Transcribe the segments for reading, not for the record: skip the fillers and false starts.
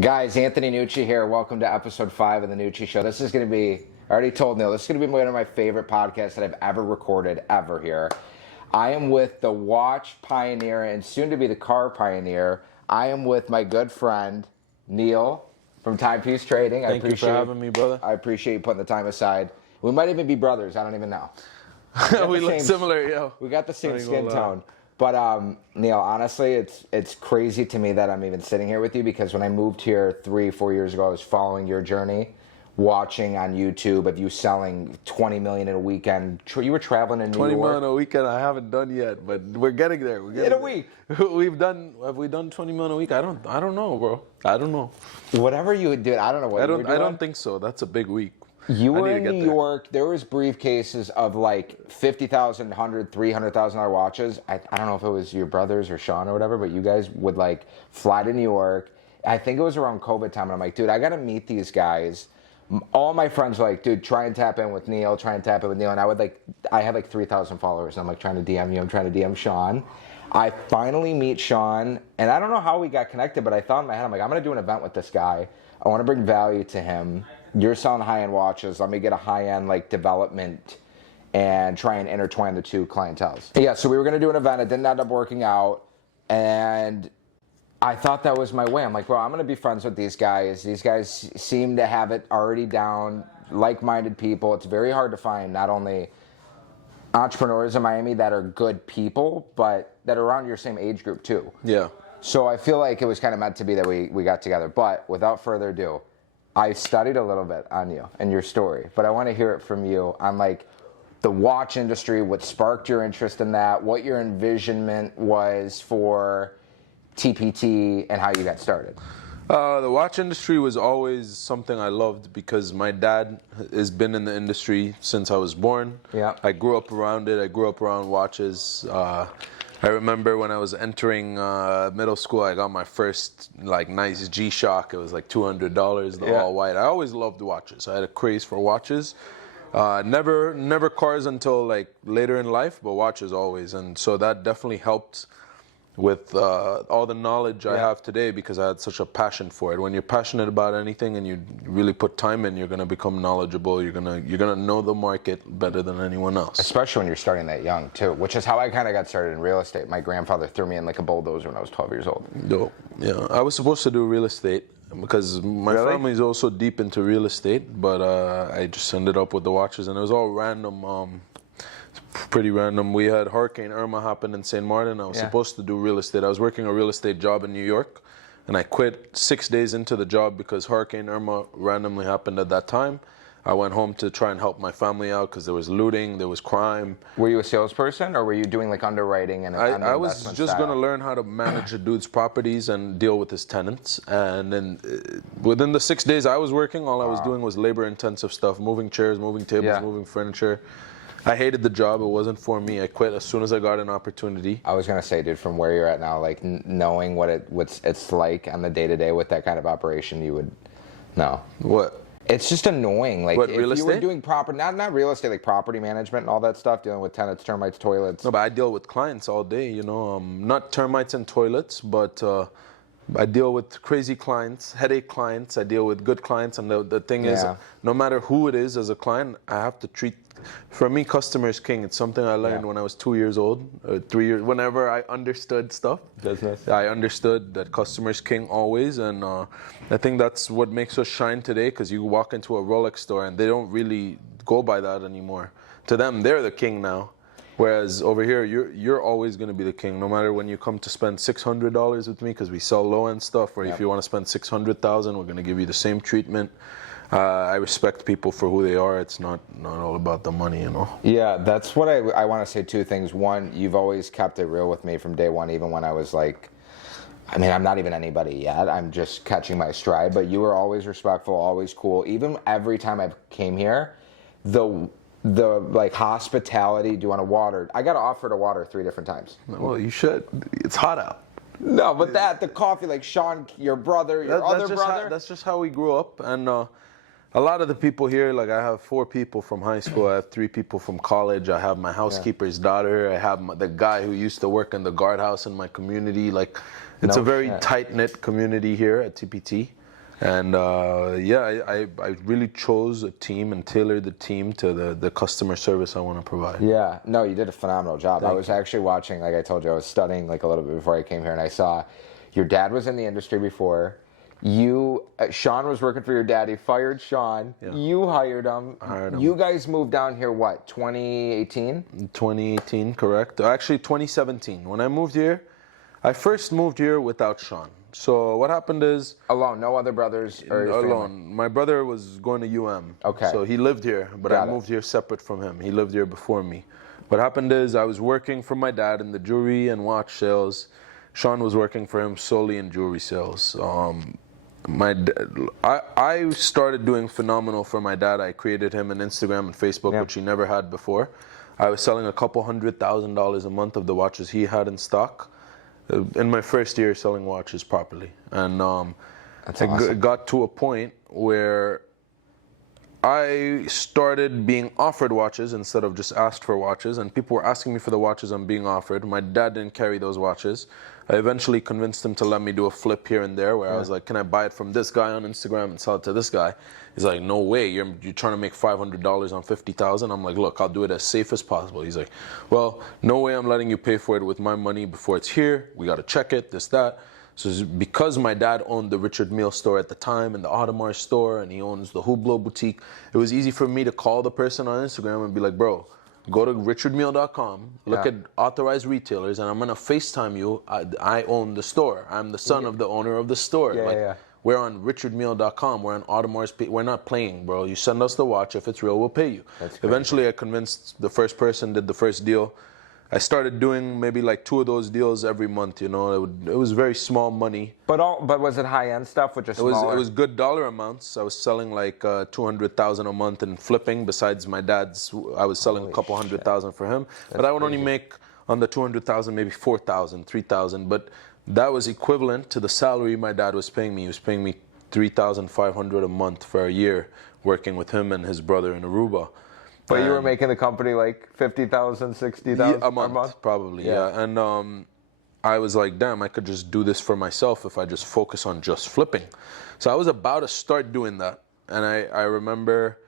Guys, Anthony Nucci here. Welcome to episode 5 of the Nucci Show. This is going to be, I already told Neel, this is going to be one of my favorite podcasts that I've ever recorded, ever here. I am with the watch pioneer and soon to be the car pioneer. I am with my good friend, Neel from Timepiece Trading. Thank you for having me, brother. I appreciate you putting the time aside. We might even be brothers. I don't even know. We look similar, yo. We got the same skin tone. But Neel, honestly, it's crazy to me that I'm even sitting here with you because when I moved here 3-4 years ago, I was following your journey, watching on YouTube of you selling 20 million in a weekend. You were traveling in New York. 20 million a weekend I haven't done yet, but we're getting there. In a week. Have we done 20 million a week? I don't know, bro. I don't know. Whatever you would do, I don't know what you were doing. I don't think so. That's a big week. You were in New York. There was briefcases of like $50,000, $100,000, $300,000 watches. I don't know if it was your brothers or Sean or whatever, but you guys would like fly to New York. I think it was around COVID time, and I'm like, dude, I got to meet these guys. All my friends were like, dude, try and tap in with Neel, and I had like 3,000 followers, and I'm like trying to DM you, I'm trying to DM Sean. I finally meet Sean, and I don't know how we got connected, but I thought in my head, I'm like, I'm going to do an event with this guy. I want to bring value to him. You're selling high-end watches. Let me get a high-end like development and try and intertwine the two clienteles. Yeah, so we were going to do an event. It didn't end up working out, and I thought that was my way. I'm like, bro, I'm going to be friends with these guys. These guys seem to have it already down, like-minded people. It's very hard to find not only entrepreneurs in Miami that are good people, but that are around your same age group too. Yeah. So I feel like it was kind of meant to be that we got together. But without further ado, I studied a little bit on you and your story, but I want to hear it from you on like the watch industry, what sparked your interest in that, what your envisionment was for TPT, and how you got started. The watch industry was always something I loved because my dad has been in the industry since I was born. Yeah. I grew up around it. I grew up around watches. I remember when I was entering middle school, I got my first like nice G-Shock. It was like $200, all white. I always loved watches. I had a craze for watches. Never cars until like later in life, but watches always. And so that definitely helped with all the knowledge I have today because I had such a passion for it. When you're passionate about anything and you really put time in, you're gonna become knowledgeable. You're gonna know the market better than anyone else. Especially when you're starting that young too, which is how I kind of got started in real estate. My grandfather threw me in like a bulldozer when I was 12 years old. Dope. Yeah, I was supposed to do real estate because my family is also deep into real estate, but I just ended up with the watches, and it was all random. Pretty random. We had Hurricane Irma happen in St. Martin. I was supposed to do real estate. I was working a real estate job in New York, and I quit 6 days into the job because Hurricane Irma randomly happened at that time. I went home to try and help my family out because there was looting, there was crime. Were you a salesperson, or were you doing like underwriting and I was just going to learn how to manage a dude's properties and deal with his tenants. And then within the 6 days I was working, all I was doing was labor-intensive stuff, moving chairs, moving tables, moving furniture. I hated the job. It wasn't for me. I quit as soon as I got an opportunity. I was gonna say, dude, from where you're at now, like knowing what it's like on the day-to-day with that kind of operation, you would know. What? It's just annoying. Like what, if real you estate? were doing not real estate, like property management and all that stuff, dealing with tenants, termites, toilets. No, but I deal with clients all day. You know, not termites and toilets, but I deal with crazy clients, headache clients. I deal with good clients, and the thing is, no matter who it is as a client, I have to treat. For me, customer is king. It's something I learned when I was 2 years old, 3 years. Whenever I understood stuff, business, I understood that customer is king always, and I think that's what makes us shine today. Because you walk into a Rolex store and they don't really go by that anymore. To them, they're the king now. Whereas over here, you're always going to be the king, no matter when you come to spend $600 with me, because we sell low-end stuff. Or if you want to spend $600,000, we're going to give you the same treatment. I respect people for who they are. It's not all about the money, you know. Yeah, that's what I want to say. Two things. One, you've always kept it real with me from day one, even when I was like, I mean, I'm not even anybody yet. I'm just catching my stride. But you were always respectful, always cool. Even every time I came here, the like hospitality. Do you want a water? I got offered a water 3 different times. Well, you should. It's hot out. No, but the coffee, like Sean, your brother, your other brother. That's just how we grew up, and a lot of the people here, like I have 4 people from high school, I have 3 people from college, I have my housekeeper's daughter, I have the guy who used to work in the guardhouse in my community. Like, it's a very tight-knit community here at TPT. And I really chose a team and tailored the team to the customer service I want to provide. Yeah, no, you did a phenomenal job. I was actually watching, like I told you, I was studying like a little bit before I came here, and I saw your dad was in the industry before. Sean was working for your dad. He fired Sean. Yeah. You hired him. I hired him. You guys moved down here, what, 2018? 2018, correct. Actually, 2017. When I moved here, I first moved here without Sean. So what happened is... Alone, no other brothers? Or alone. family? My brother was going to UM. Okay. So he lived here, but I moved here separate from him. He lived here before me. What happened is I was working for my dad in the jewelry and watch sales. Sean was working for him solely in jewelry sales. I started doing phenomenal for my dad. I created him an Instagram and Facebook, which he never had before. I was selling a couple $100,000 a month of the watches he had in stock. In my first year selling watches properly, and it got to a point where I started being offered watches instead of just asked for watches, and people were asking me for the watches I'm being offered. My dad didn't carry those watches. I eventually convinced him to let me do a flip here and there where I was like, can I buy it from this guy on Instagram and sell it to this guy? He's like, no way, you're trying to make $500 on 50,000. I'm like, look, I'll do it as safe as possible. He's like, well, no way I'm letting you pay for it with my money before it's here. We got to check it, this, that. So because my dad owned the Richard Mille store at the time and the Audemars store, and he owns the Hublot boutique, it was easy for me to call the person on Instagram and be like, bro, go to richardmille.com, look at authorized retailers, and I'm going to FaceTime you. I own the store. I'm the son of the owner of the store. We're on richardmille.com. We're on Audemars. We're not playing, bro. You send us the watch. If it's real, we'll pay you. Eventually, I convinced the first person, did the first deal. I started doing maybe like 2 of those deals every month. You know, it was very small money. But was it high end stuff with just smaller? It was good dollar amounts. I was selling like $200,000 a month and flipping. Besides my dad's, I was selling a couple $100,000 for him. But I would only make on the $200,000 maybe $4,000, $3,000. But that was equivalent to the salary my dad was paying me. He was paying me $3,500 a month for a year, working with him and his brother in Aruba. But you were making the company like $50,000, $60,000 a month, probably, yeah. And I was like, damn, I could just do this for myself if I just focus on just flipping. So I was about to start doing that. And I remember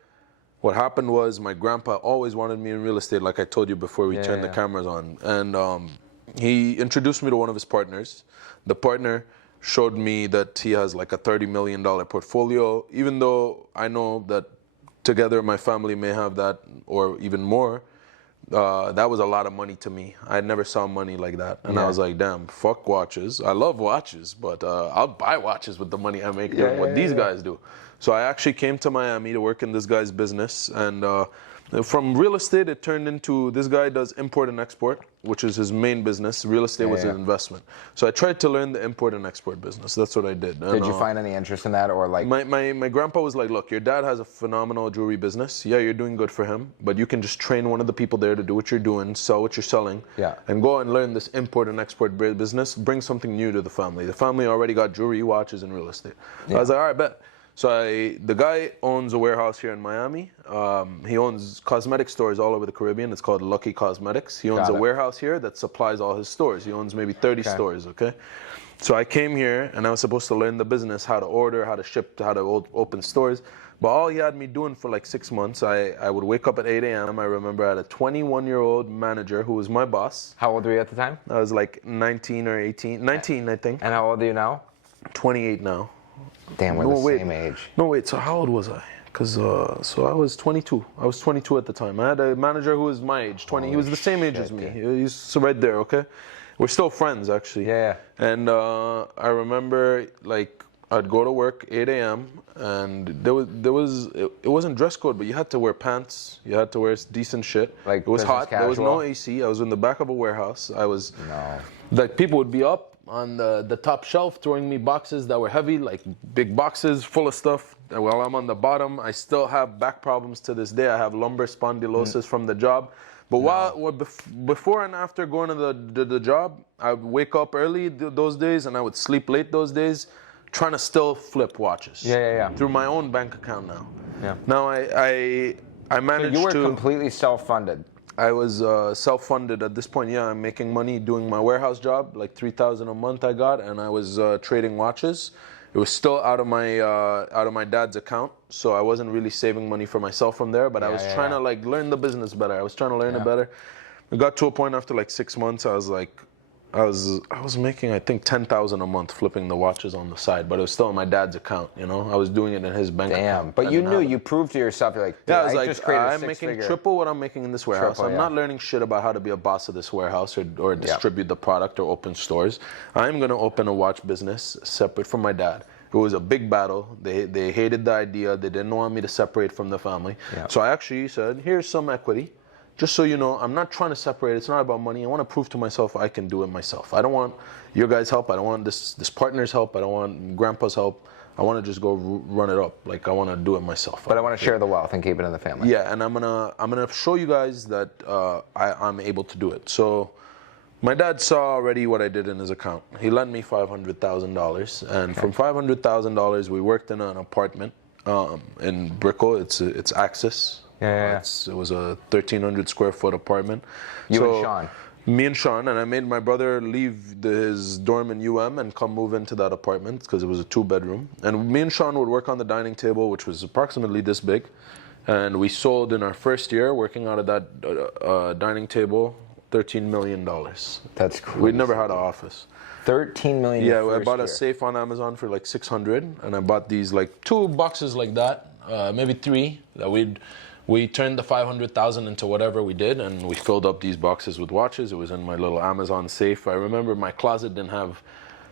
what happened was my grandpa always wanted me in real estate, like I told you before we turned the cameras on. And he introduced me to one of his partners. The partner showed me that he has like a $30 million portfolio, even though I know that together my family may have that or even more. That was a lot of money to me. I never saw money like that. And I was like, damn, fuck watches. I love watches, but I'll buy watches with the money I make doing what these guys do. So I actually came to Miami to work in this guy's business. And from real estate, it turned into this guy does import and export, which is his main business. Real estate was his investment. So I tried to learn the import and export business. That's what I did. Did you find any interest in that, or like? My grandpa was like, look, your dad has a phenomenal jewelry business. Yeah, you're doing good for him, but you can just train one of the people there to do what you're doing, sell what you're selling, and go and learn this import and export business. Bring something new to the family. The family already got jewelry, watches, and real estate. I was like, all right, bet. So the guy owns a warehouse here in Miami. He owns cosmetic stores all over the Caribbean. It's called Lucky Cosmetics. He owns a warehouse here that supplies all his stores. He owns maybe 30 stores, okay? So I came here and I was supposed to learn the business, how to order, how to ship, how to open stores. But all he had me doing for like 6 months, I would wake up at 8 a.m. I remember I had a 21-year-old manager who was my boss. How old were you at the time? I was like 19 or 18. 19, I think. And how old are you now? 28 now. Damn, we're the same age. No, wait, so how old was I? Because, so I was 22. I was 22 at the time. I had a manager who was my age, 20. He was the same age as me. He's right there, okay? We're still friends, actually. Yeah. And I remember, like, I'd go to work 8 a.m. and it wasn't dress code, but you had to wear pants. You had to wear decent shit. Like it was hot. Casual. There was no AC. I was in the back of a warehouse. Like, people would be up on the top shelf throwing me boxes that were heavy, like big boxes full of stuff. And while I'm on the bottom, I still have back problems to this day. I have lumbar spondylosis from the job. But before and after going to the job, I would wake up early those days and I would sleep late those days, trying to still flip watches. Through my own bank account now. Now I managed to... So you were completely self-funded? I was self-funded at this point. Yeah, I'm making money doing my warehouse job, like $3,000 a month I got, and I was trading watches. It was still out of my dad's account, so I wasn't really saving money for myself from there. But I was trying to like learn the business better. I was trying to learn it better. It got to a point after like 6 months, I was like, I was making I think 10,000 a month flipping the watches on the side, but it was still in my dad's account. You know, I was doing it in his bank account. But you knew, you proved to yourself, you're like, yeah, I was like, just created I'm making triple what I'm making in this warehouse. I'm not learning shit about how to be a boss of this warehouse or distribute the product or open stores. I'm gonna open a watch business separate from my dad. It was a big battle. They hated the idea. They didn't want me to separate from the family. So I actually said, here's some equity. Just so you know, I'm not trying to separate. It's not about money. I want to prove to myself I can do it myself. I don't want your guys' help. I don't want this partner's help. I don't want grandpa's help. I want to just go run it up. Like I want to do it myself. But I want to share the wealth and keep it in the family. Yeah, and I'm gonna show you guys that I'm able to do it. So my dad saw already what I did in his account. He lent me $500,000, and from $500,000, we worked in an apartment in Brickell. It's Axis. It was a 1,300 square foot apartment. You and Sean? Me and Sean, and I made my brother leave his dorm in UM and come move into that apartment because it was a 2-bedroom. And me and Sean would work on the dining table, which was approximately this big. And we sold in our first year, working out of that dining table, $13 million. That's crazy. We'd never had an office. 13 million. Yeah, I bought a safe on Amazon for like 600, and I bought these like 2 boxes like that, maybe 3 that we turned the 500,000 into whatever we did, and we filled up these boxes with watches. It was in my little Amazon safe. I remember my closet didn't have,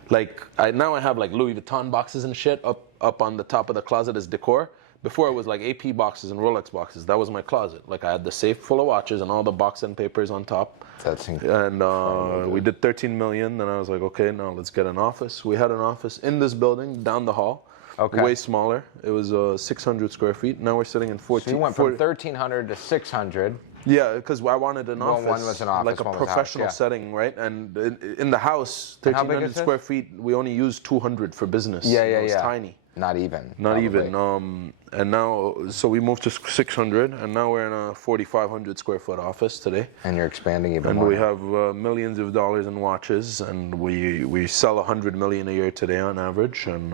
like, now I have like Louis Vuitton boxes and shit up on the top of the closet as decor. Before it was like AP boxes and Rolex boxes. That was my closet. Like I had the safe full of watches and all the box and papers on top. That's incredible. And we did 13 million. Then I was like, okay, now let's get an office. We had an office in this building down the hall. Okay. Way smaller. It was 600 square feet. Now we're sitting in 14. So you went from 1,300 to 600. Yeah, because I wanted an office. One was an office, like a professional setting, right? And in the house, 1,300 square feet, we only used 200 for business. It was tiny. Not even. Not even. And now, so we moved to 600, and now we're in a 4,500 square foot office today. And you're expanding even more. And we have millions of dollars in watches, and we sell 100 million a year today on average. And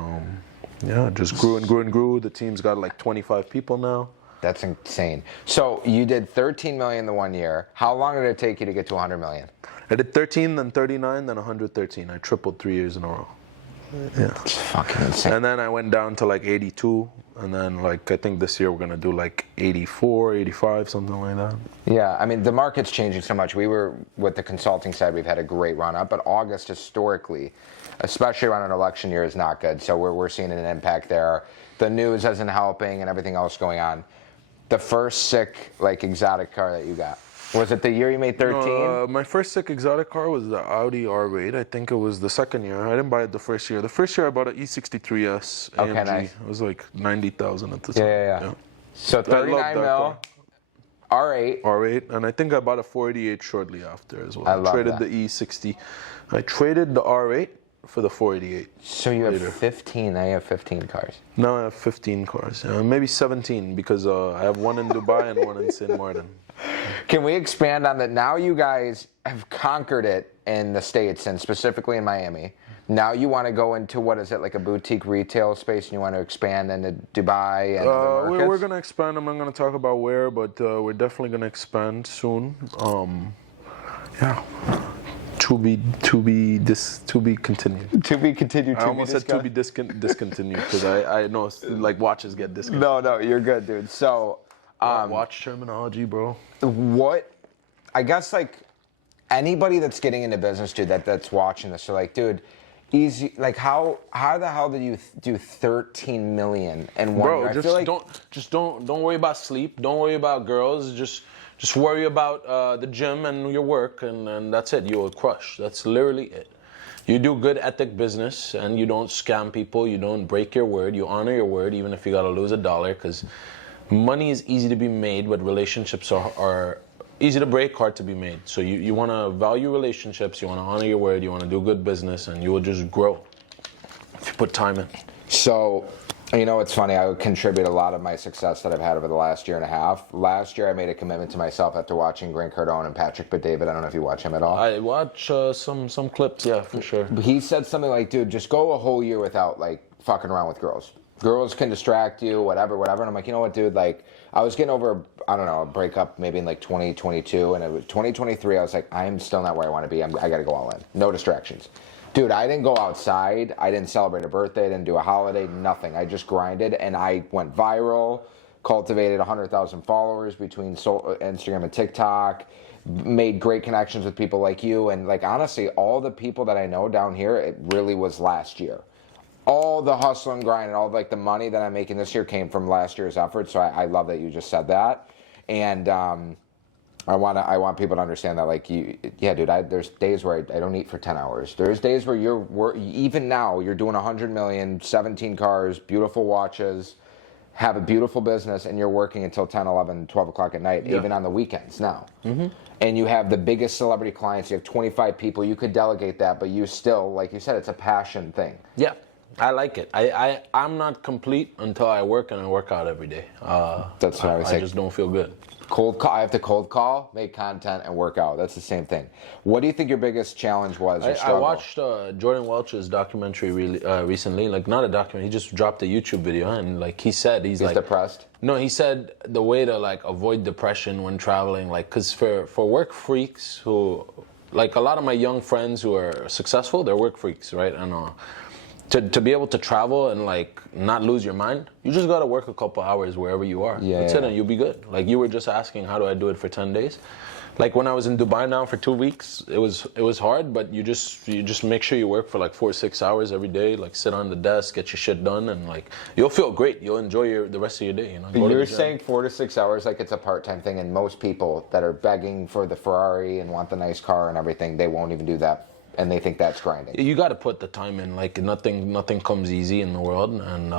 yeah, just grew and grew and grew. The team's got like 25 people now. That's insane. So you did 13 million the 1 year. How long did it take you to get to 100 million? I did 13, then 39, then 113. I tripled 3 years in a row. Yeah. It's fucking insane. And then I went down to like 82, and then like I think this year we're gonna do like 84, 85, something like that. Yeah, I mean the market's changing so much. We were with the consulting side, we've had a great run up, but August historically, especially around an election year, is not good. So we're seeing an impact there. The news isn't helping, and everything else going on. The first sick like exotic car that you got. Was it the year you made 13? My first sick exotic car was the Audi R8. I think it was the second year. I didn't buy it the first year. The first year I bought an E63S AMG. Okay, nice. It was like 90,000 at the time. Yeah. So 39 mil, R8. R8, and I think I bought a 488 shortly after as well. I traded the E60. I traded the R8 for the 488. So you have 15. Now you have 15 cars. Now I have 15 cars. Maybe 17 because I have one in Dubai and one in St. Martin. Can we expand on that? Now you guys have conquered it in the States and specifically in Miami. Now you want to go into, what is it, like a boutique retail space, and you want to expand into Dubai and other markets? We're going to expand. I'm not going to talk about where, but we're definitely going to expand soon. Yeah. To be continued. To be continued. I almost said to be discontinued because I know like watches get discontinued. No, you're good, dude. So. Watch terminology, bro. What, I guess, like, anybody that's getting into business, dude, that's watching this, they're like, dude, easy, like, how the hell did you do 13 million in 1 year? Don't worry about sleep. Don't worry about girls. Just worry about the gym and your work, and that's it. You'll crush. That's literally it. You do good ethic business, and you don't scam people. You don't break your word. You honor your word, even if you got to lose $1, because money is easy to be made, but relationships are easy to break, hard to be made. So you want to value relationships, you want to honor your word, you want to do good business, and you will just grow if you put time in. So, you know, it's funny, I would contribute a lot of my success that I've had over the last year and a half. Last year, I made a commitment to myself after watching Grant Cardone and Patrick Bet-David. I don't know if you watch him at all. I watch some clips, yeah, for sure. He said something like, dude, just go a whole year without, like, fucking around with girls. Girls can distract you, whatever. And I'm like, you know what, dude? Like, I was getting over, I don't know, a breakup maybe in like 2022, and it was 2023. I was like, I'm still not where I want to be. I got to go all in. No distractions. Dude, I didn't go outside. I didn't celebrate a birthday. I didn't do a holiday. Nothing. I just grinded, and I went viral, cultivated 100,000 followers between Instagram and TikTok, made great connections with people like you. And like, honestly, all the people that I know down here, it really was last year. All the hustle and grind and all like the money that I'm making this year came from last year's effort. So I love that you just said that. And I want people to understand that, like, yeah, dude, there's days where I don't eat for 10 hours. There's days where even now you're doing 100 million, 17 cars, beautiful watches, have a beautiful business, and you're working until 10, 11, 12 o'clock at night, even on the weekends now. Mm-hmm. And you have the biggest celebrity clients. You have 25 people. You could delegate that, but you still, like you said, it's a passion thing. Yeah. I like it. I'm not complete until I work, and I work out every day. That's what I was saying. I just don't feel good. Cold call. I have to cold call, make content, and work out. That's the same thing. What do you think your biggest challenge was? Or I watched Jordan Welch's documentary recently. Like, not a documentary. He just dropped a YouTube video, and like he said, he's like depressed. No, he said the way to like avoid depression when traveling, like, because for work freaks who, like a lot of my young friends who are successful, they're work freaks, right? And to be able to travel and like not lose your mind, you just gotta work a couple hours wherever you are. That's it, and you'll be good. Like, you were just asking, how do I do it for 10 days? Like, when I was in Dubai now for 2 weeks, it was hard, but you just make sure you work for like 4 or 6 hours every day. Like, sit on the desk, get your shit done, and like you'll feel great. You'll enjoy the rest of your day. You know. You're saying 4 to 6 hours like it's a part-time thing, and most people that are begging for the Ferrari and want the nice car and everything, they won't even do that. And they think that's grinding. You got to put the time in. Like, nothing comes easy in the world, and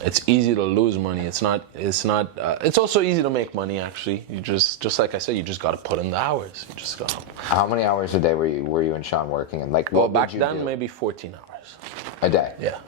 it's easy to lose money. It's not. It's also easy to make money. Actually, you just like I said, you just got to put in the hours. You just got. How many hours a day were you and Sean working? And like, well, back then maybe 14 hours a day. Yeah.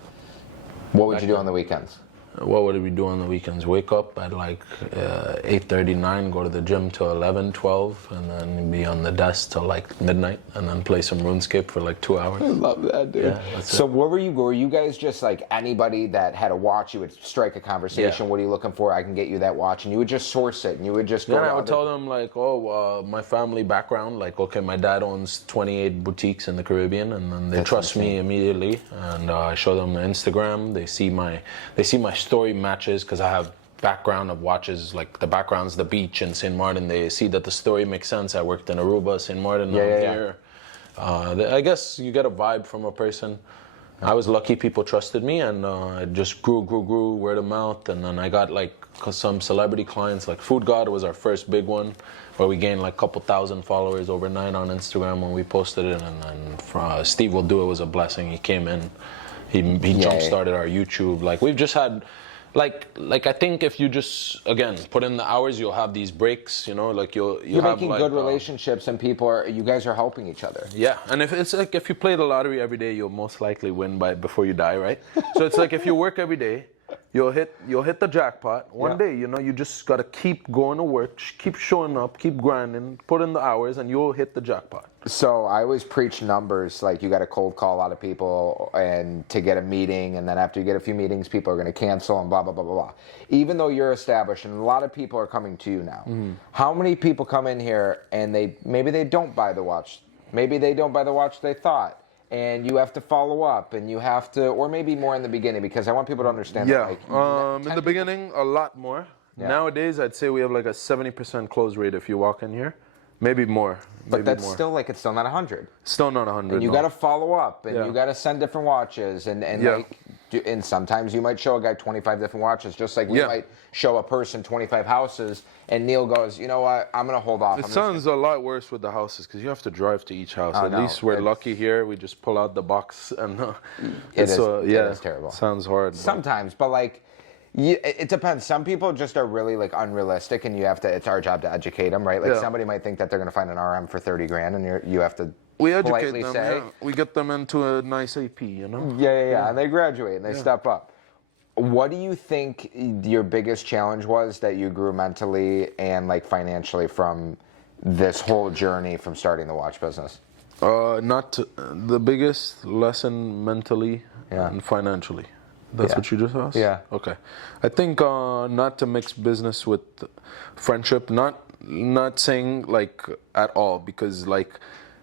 What would you do on the weekends? What would we do on the weekends? Wake up at like 8:30, 9, go to the gym till 11, 12, and then be on the desk till like midnight, and then play some RuneScape for like 2 hours. I love that, dude. Yeah, so what were you guys just like anybody that had a watch, you would strike a conversation, what are you looking for? I can get you that watch, and you would just source it, and you would just go I would tell them like, my family background, like, okay, my dad owns 28 boutiques in the Caribbean, and then they trust me immediately, and I show them the Instagram, they see my story matches, because I have background of watches, like the background's the beach in St. Martin. They see that the story makes sense. I worked in Aruba, St. Martin, here. I guess you get a vibe from a person. I was lucky people trusted me, and it just grew, word of mouth, and then I got like some celebrity clients, like Food God was our first big one, where we gained like a couple thousand followers overnight on Instagram when we posted it, and then Steve Will Do It was a blessing. He came in, he jump-started our YouTube. Like, we've just had like I think if you just again put in the hours, you'll have these breaks, you know, like you're making good relationships, and you guys are helping each other. Yeah, and if you play the lottery every day, you'll most likely win before you die, right? So it's like if you work every day, you'll hit the jackpot one day. You know, you just gotta keep going to work, keep showing up, keep grinding, put in the hours, and you'll hit the jackpot. So I always preach numbers, like you got to cold call a lot of people and to get a meeting, and then after you get a few meetings, people are going to cancel and blah, blah, blah, blah, blah. Even though you're established and a lot of people are coming to you now, how many people come in here and maybe they don't buy the watch, maybe they don't buy the watch they thought, and you have to follow up, and you have to, or maybe more in the beginning, because I want people to understand that. Like, in the beginning, a lot more. Yeah. Nowadays, I'd say we have like a 70% close rate if you walk in here. Maybe more. But that's still like, it's still not 100. Still not 100. And you got to follow up, and you got to send different watches, and sometimes you might show a guy 25 different watches, just like we might show a person 25 houses, and Neel goes, you know what, I'm going to hold off. It sounds a lot worse with the houses, because you have to drive to each house. At least we're lucky here. We just pull out the box, and it is terrible. Sounds hard. Sometimes, but like, it depends. Some people just are really like unrealistic, and it's our job to educate them, right? Like somebody might think that they're going to find an RM for 30 grand, and you have to politely say. We get them into a nice AP, you know? Yeah. And they graduate and they step up. What do you think your biggest challenge was that you grew mentally and like financially from this whole journey from starting the watch business? The biggest lesson mentally and financially. That's what you just asked? Yeah. Okay. I think not to mix business with friendship, not saying like at all, because like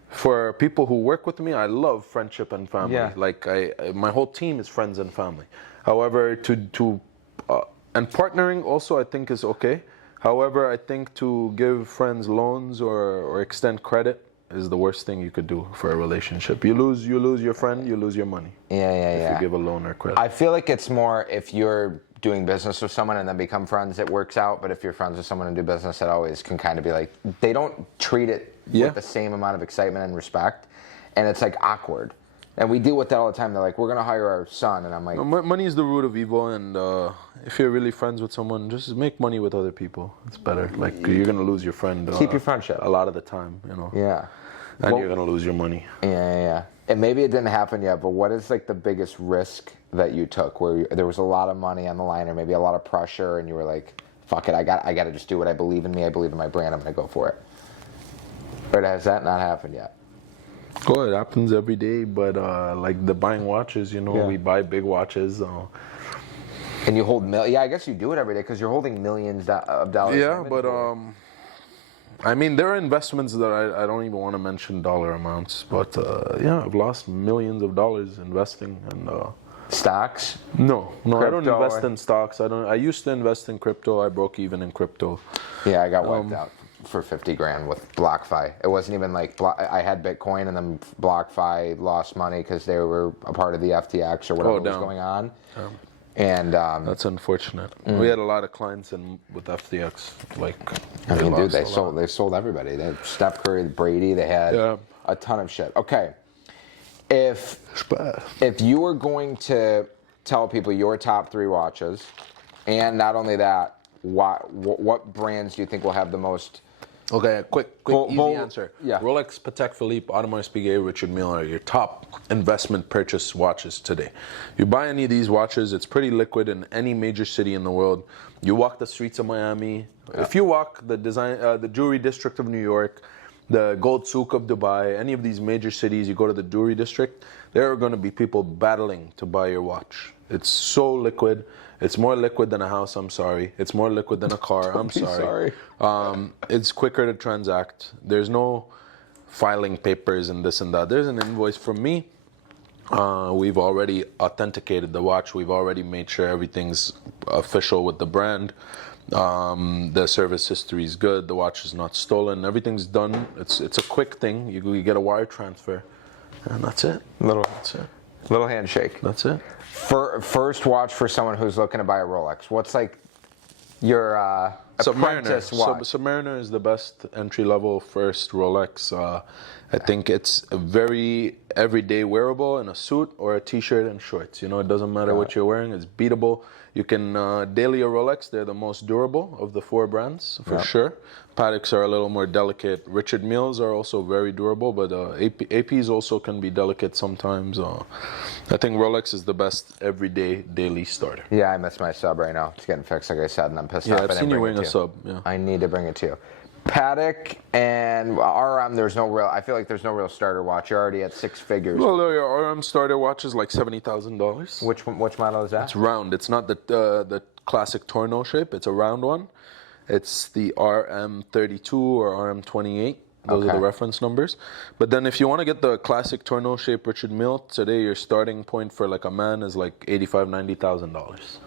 for people who work with me, I love friendship and family. Yeah. Like my whole team is friends and family. However, and partnering also I think is okay. However, I think to give friends loans or extend credit is the worst thing you could do for a relationship. You lose your friend, you lose your money. If you give a loan or credit. I feel like it's more if you're doing business with someone and then become friends, it works out. But if you're friends with someone and do business, it always can kind of be like, they don't treat it with the same amount of excitement and respect. And it's like awkward. And we deal with that all the time. They're like, we're going to hire our son. And I'm like... Money is the root of evil. And if you're really friends with someone, just make money with other people. It's better. Like, you're going to lose your friend. Keep your friendship. A lot of the time, you know. Yeah. And you're going to lose your money. Yeah. And maybe it didn't happen yet, but what is like the biggest risk that you took where there was a lot of money on the line or maybe a lot of pressure and you were like, fuck it, I got to just do what I believe in me. I believe in my brand. I'm going to go for it. Or has that not happened yet? Oh, it happens every day, but like the buying watches, you know, we buy big watches. And you hold I guess you do it every day because you're holding millions of dollars. Yeah, but I mean, there are investments that I don't even want to mention dollar amounts, but I've lost millions of dollars investing and. Stocks? No, crypto, I don't invest in stocks. I used to invest in crypto. I broke even in crypto. Yeah, I got wiped out for 50 grand with BlockFi. It wasn't even like I had Bitcoin and then BlockFi lost money because they were a part of the FTX or whatever was going on. And that's unfortunate. We had a lot of clients with FTX. Like, I mean, dude, they sold everybody. They had Steph Curry, Brady. They had a ton of shit. Okay, if you were going to tell people your top 3 watches, and not only that, what brands do you think will have the most? Okay, quick, easy answer. Yeah. Rolex, Patek Philippe, Audemars Piguet, Richard Mille are your top investment purchase watches today. You buy any of these watches, it's pretty liquid in any major city in the world. You walk the streets of Miami. If you walk the jewelry district of New York, the gold souk of Dubai, any of these major cities, you go to the jewelry district, there are going to be people battling to buy your watch. It's so liquid. It's more liquid than a house, I'm sorry. It's more liquid than a car, I'm sorry. It's quicker to transact. There's no filing papers and this and that. There's an invoice from me. We've already authenticated the watch. We've already made sure everything's official with the brand. The service history is good. The watch is not stolen. Everything's done. It's a quick thing. You get a wire transfer, and that's it. That's it. Little handshake. That's it. First watch for someone who's looking to buy a Rolex. What's like your apprentice watch? Submariner is the best entry-level first Rolex. I think it's a very everyday wearable in a suit or a t-shirt and shorts. You know, it doesn't matter what you're wearing. It's beatable. You can daily or Rolex. They're the most durable of the 4 brands for sure. Pateks are a little more delicate. Richard Milles are also very durable, but APs also can be delicate sometimes. I think Rolex is the best everyday daily starter. Yeah, I miss my sub right now. It's getting fixed, like I said, and I'm pissed off. Yeah, I've seen you wearing a sub. Yeah, I need to bring it to you. Patek and RM, I feel like there's no real starter watch. You're already at 6 figures. Well, your RM starter watch is like $70,000. Which model is that? It's round. It's not the classic torno shape. It's a round one. It's the RM32 or RM28. Those are the reference numbers. But then if you want to get the classic torno shape Richard Mille, today your starting point for like a man is like $85,000-$90,000.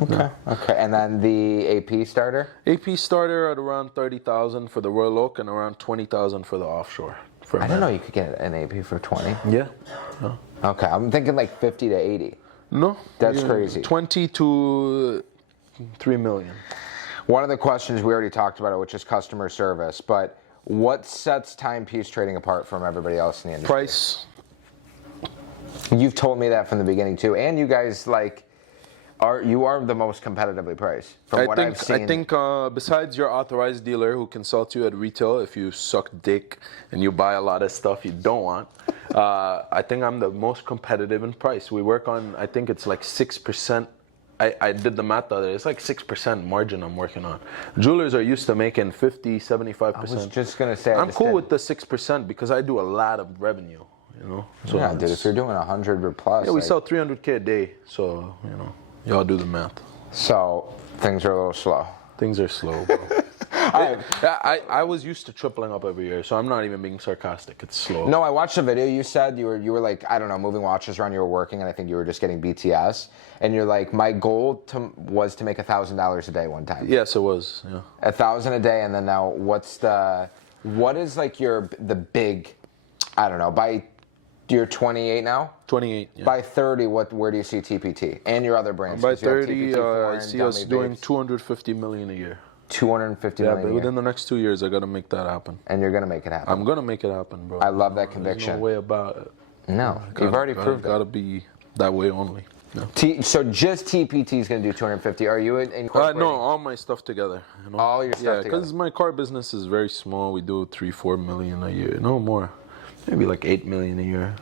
Okay. Yeah. Okay. And then the AP starter? AP starter at around $30,000 for the Royal Oak and around $20,000 for the offshore. I didn't know you could get an AP for 20. Yeah. Okay. I'm thinking like 50 to 80. No. That's crazy. 20 to 3 million. One of the questions we already talked about, which is customer service, but what sets timepiece trading apart from everybody else in the industry? Price. You've told me that from the beginning too, and you guys you are the most competitively priced from what I've seen. I think besides your authorized dealer who consults you at retail if you suck dick and you buy a lot of stuff you don't want, I think I'm the most competitive in price. We work on, I think it's like 6%. I did the math the other day. It's like 6% margin I'm working on. Jewelers are used to making 50, 75%. I was just going to say. I'm cool with the 6% because I do a lot of revenue. you know. So yeah, dude, if you're doing 100 or plus. Yeah, we sell 300K a day, so, you know, y'all do the math. So things are a little slow. Things are slow, bro. I was used to tripling up every year, so I'm not even being sarcastic. It's slow. No, I watched a video. You said you were like, I don't know, moving watches around. You were working, and I think you were just getting BTS. And you're like, my goal was to make $1,000 a day one time. Yes, it was. Yeah. 1,000 a day, and then now what is like the big, I don't know, you're 28 now? 28. Yeah. By 30, where do you see TPT and your other brands? By 30, I see us doing $250 million a year. 250 Yeah, million. but within the next 2 years, I got to make that happen. And you're gonna make it happen. I'm gonna make it happen, bro. I love that conviction. There's no way about it. No, you've already proved it. Gotta be that way only. Yeah. So just TPT is going to do 250. Are you incorporating? No, all my stuff together. You know? All your stuff together. Yeah, because my car business is very small. We do 3-4 million a year. No more. Maybe like 8 million a year.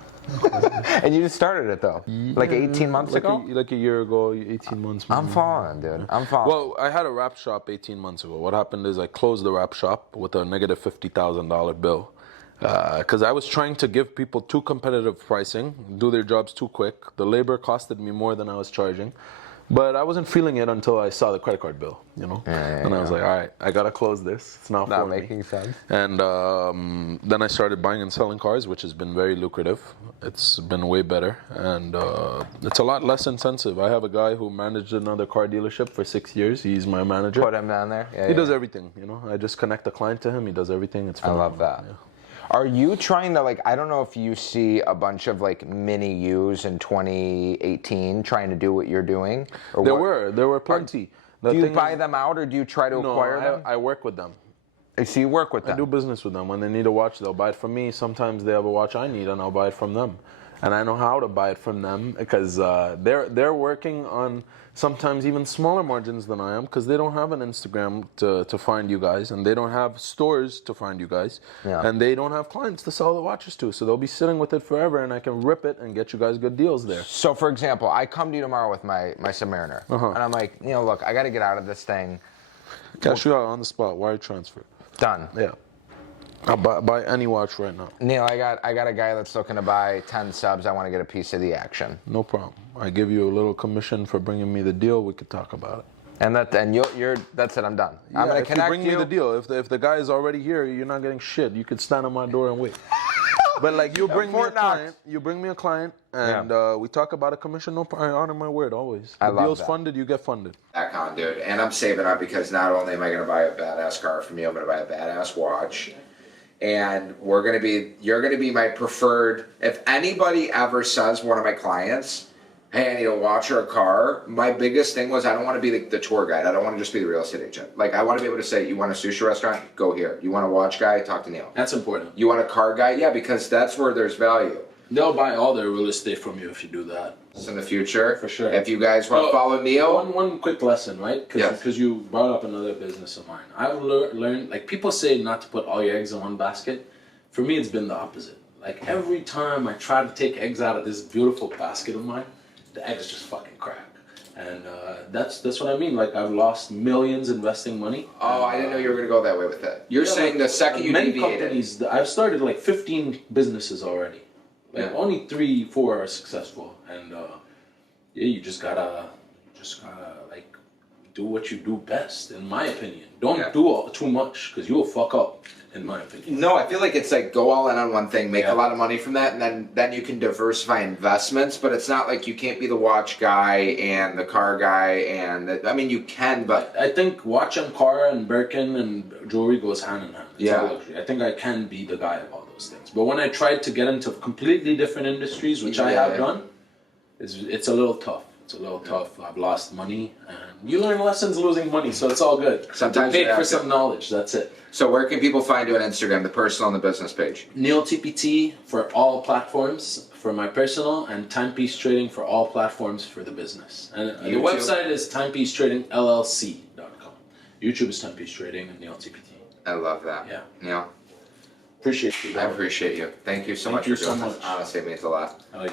And you just started it though, like 18 months ago? Like a year ago, 18 months. I'm following, dude. I'm following. Well, I had a wrap shop 18 months ago. What happened is I closed the wrap shop with a negative $50,000 bill. Because I was trying to give people too competitive pricing, do their jobs too quick. The labor costed me more than I was charging. But I wasn't feeling it until I saw the credit card bill, you know? And I was like, all right, I got to close this. It's not making sense. And then I started buying and selling cars, which has been very lucrative. It's been way better. And it's a lot less intensive. I have a guy who managed another car dealership for 6 years. He's my manager. Put him down there? Yeah, he does everything, you know? I just connect the client to him. He does everything. It's fun. I love that. Yeah. Are you trying to, like, I don't know if you see a bunch of, like, mini yous in 2018 trying to do what you're doing? Or there were plenty. Do you buy them out or do you try to acquire them? I work with them. So you work with them? I do business with them. When they need a watch, they'll buy it from me. Sometimes they have a watch I need and I'll buy it from them. And I know how to buy it from them because they're working on sometimes even smaller margins than I am because they don't have an Instagram to find you guys and they don't have stores to find you guys and they don't have clients to sell the watches to. So they'll be sitting with it forever and I can rip it and get you guys good deals there. So for example, I come to you tomorrow with my Submariner and I'm like, you know, look, I got to get out of this thing. Cash you out on the spot, wire transfer. Done. Yeah. I'll buy any watch right now. Neel, I got a guy that's looking to buy 10 subs. I want to get a piece of the action. No problem. I give you a little commission for bringing me the deal. We could talk about it. And that's it. I'm done. Yeah, I'm gonna connect bring me the deal. If the guy is already here, you're not getting shit. You could stand on my door and wait. But like you bring me a client, and we talk about a commission. No, I honor my word always. The deal's funded, you get funded. That con, dude. And I'm saving up because not only am I gonna buy a badass car from you, I'm gonna buy a badass watch. And you're gonna be my preferred. If anybody ever says, one of my clients, hey, I need a watch or a car, my biggest thing was I don't want to be the tour guide. I don't want to just be the real estate agent. Like, I want to be able to say, you want a sushi restaurant? Go here. You want a watch guy? Talk to Neel. That's important. You want a car guy? Yeah, because that's where there's value. They'll buy all their real estate from you if you do that. In the future, for sure. If you guys want to follow Neel, one quick lesson, right? Because you brought up another business of mine. I've learned, like, people say not to put all your eggs in one basket. For me, it's been the opposite. Like, every time I try to take eggs out of this beautiful basket of mine, the eggs just fucking crack. And that's what I mean. Like, I've lost millions investing money. Oh, I didn't know you were going to go that way with it. You're saying the second you deviated. I've started like 15 businesses already. Like, only 3-4 are successful. And you just gotta like do what you do best, in my opinion. Don't do too much because you'll fuck up, in my opinion. No, I feel like it's like go all in on one thing, make a lot of money from that, and then you can diversify investments. But it's not like you can't be the watch guy and the car guy, and I mean you can, but I think watch and car and Birkin and jewelry goes hand in hand. It's all luxury. I think I can be the guy of all those things. But when I tried to get into completely different industries, which I have done, it's a little tough. It's a little tough. I've lost money, and you learn lessons losing money, so it's all good. Sometimes you paid for some knowledge. That's it. So where can people find you on Instagram, the personal and the business page? Neel TPT for all platforms for my personal, and Timepiece Trading for all platforms for the business. And the website is timepiecetradingllc.com. YouTube is Timepiece Trading and Neel TPT. I love that. Yeah. Neel. Appreciate you. I appreciate you. Thank you so much for doing this. Honestly, it means a lot.